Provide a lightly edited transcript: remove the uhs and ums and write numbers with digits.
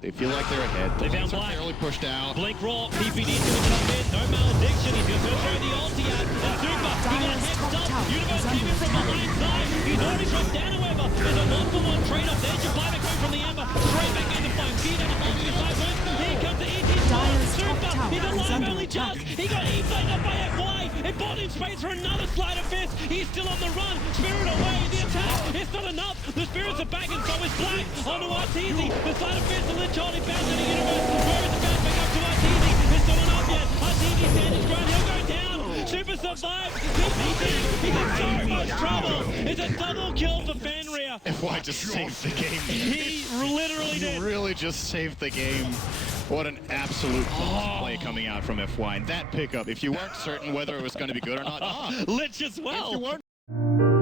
They feel like they're ahead. They found They're Black. fairly pushed out. Blink Raw, PPD's gonna come in, no malediction, he's gonna throw the ulti at and Super, he got heads up, Universe came in from behind side, he's already dropped down, however, there's a 1-for-1 trade-off, there's your buyback coming from the Ember, straight back into fire, feed out the ulti side first, here comes the ET Super, he's alive only just, he got E-played up by FY, it bought him space for another slide of fist, he's still on the run, Spirit away, the attack, it's not enough, the Spirits are back and so is Black, onto Arteezy, the slide of fist, and then Charlie bounds into Universe, where is the bounce back up to Arteezy, it's not enough yet, Arteezy standing his ground, he'll go down, Super survives, he's in so much trouble, it's a double kill for Fenrir. FY just saved the game. He literally did. Really just saved the game. What an absolute play coming out from FY. And that pickup, if you weren't certain whether it was going to be good or not, Lich as well. if you weren't